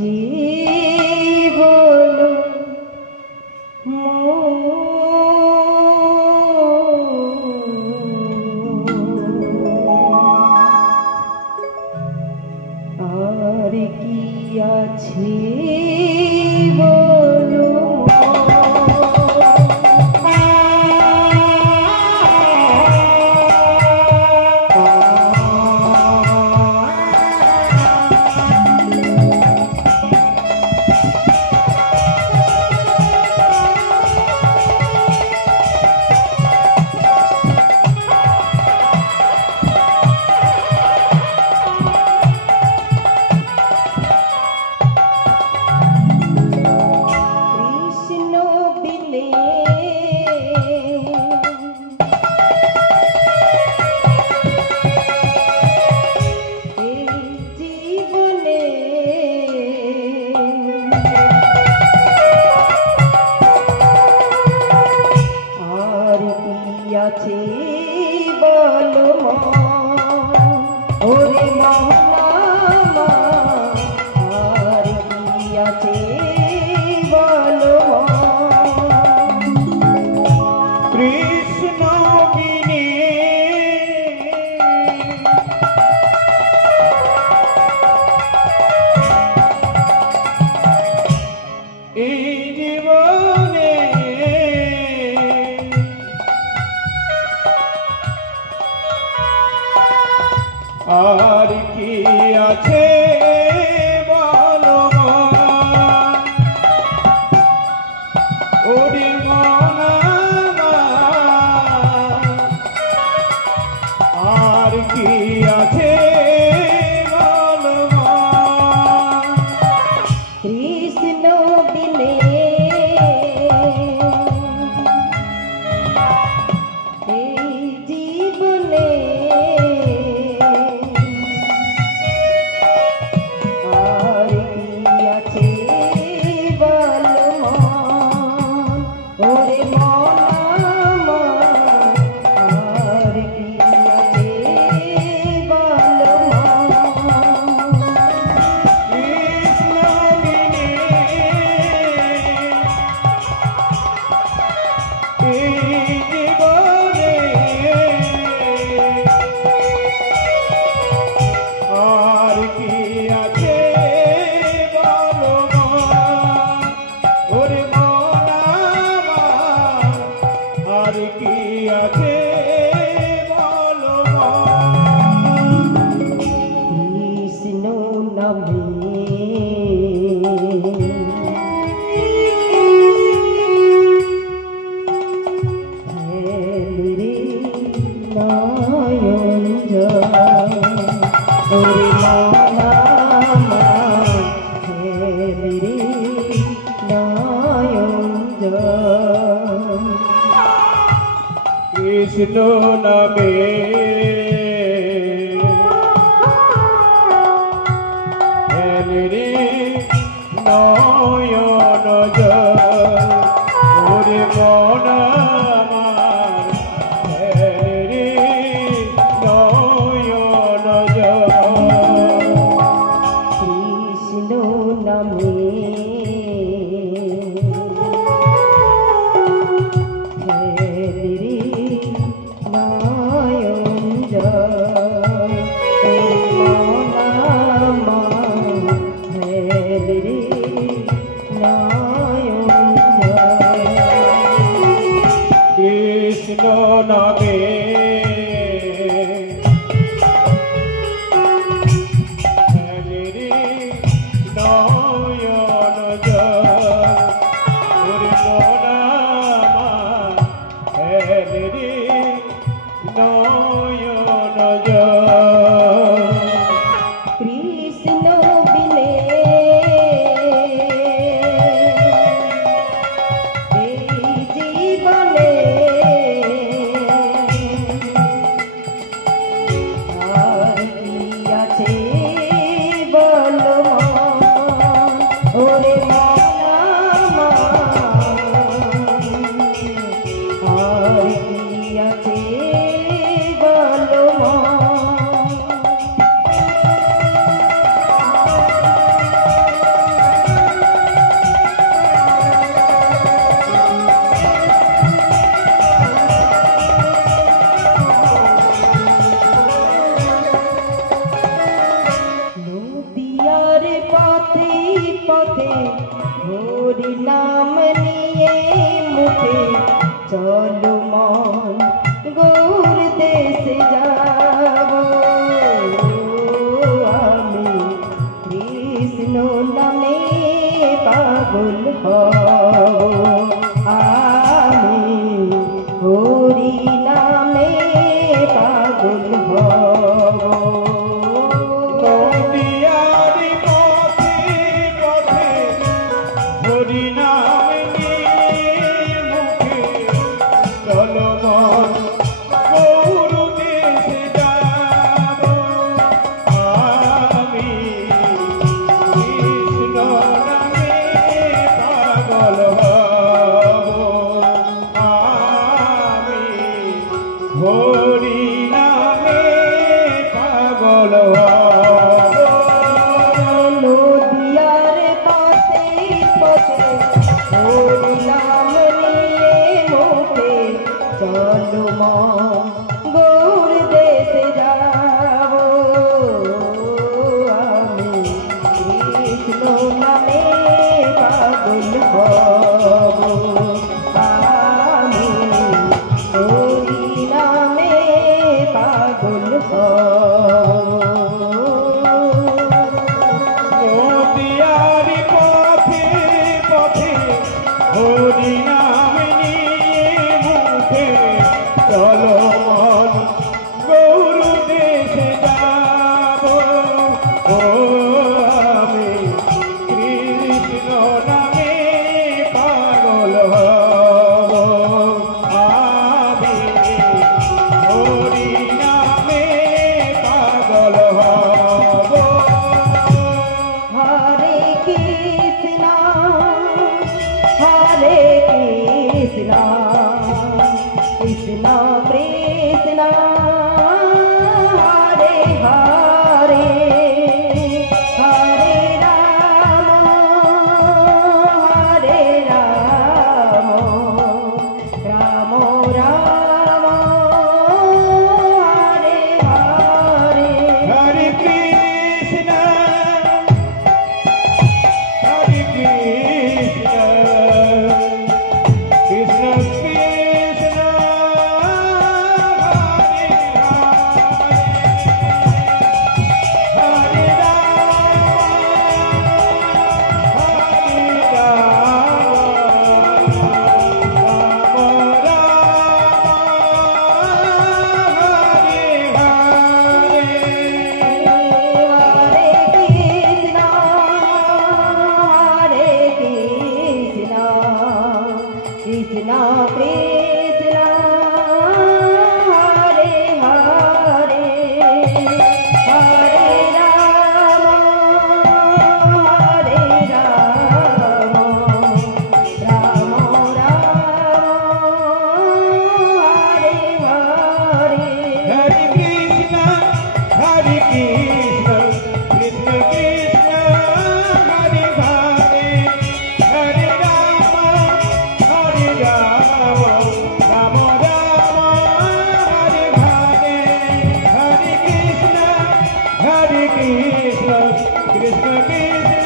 আছে বলো আর কি আছে বলো আছে বলো ওরে মহা আর কি আছে বলো কৃষ্ণ বিনে এই জীবনে আর কি আছে বলো ওরে মনা আর কি আছে বলো কৃষ্ণ বিনে এই জীবনে কৃষ্ণ নামে রে নয়ন ওরে মন রে নয়ন কৃষ্ণ নামে কৃষ্ণ নামে কৃষ্ণ বিনে এই জীবনে আর কি আছে বলো ওরে আর কি আছে বলো পাগল হব নদিয়ারি পথে পথে হরি নাম নিয়ে মুখে চলো মন গৌর দেশে যাব আমি কৃষ্ণ নামে পাগল হব আমি হরি নামে পাগল হব নদিয়ার পথে পথে হরি নাম নিয়ে মুখে চলো মন গৌর দেশে যাব আমি কৃষ্ণ নামে পাগল হব আমি হরি নামে পাগল হব নদিয়ারি পথে পথে হরি নাম নিয়ে মুখে চলো মন গৌর দেশে যাব ও আমি কৃষ্ণ নামে পাগল হব আমি হরি নামে পাগল হব হরে Krishna Krishna Krishna Hare Hare Hare Ram Ram Ram Hare Hare Hare Krishna, Krishna Krishna, Hare Krishna Krishna Hare Hare Hare Rama Rama Hare Hare Hare Krishna, Hare Krishna, Krishna Krishna, Hare Hare, Hare Rama, Hare Rama, Rama Rama, Hare Hare, Hare Krishna, Krishna Krishna.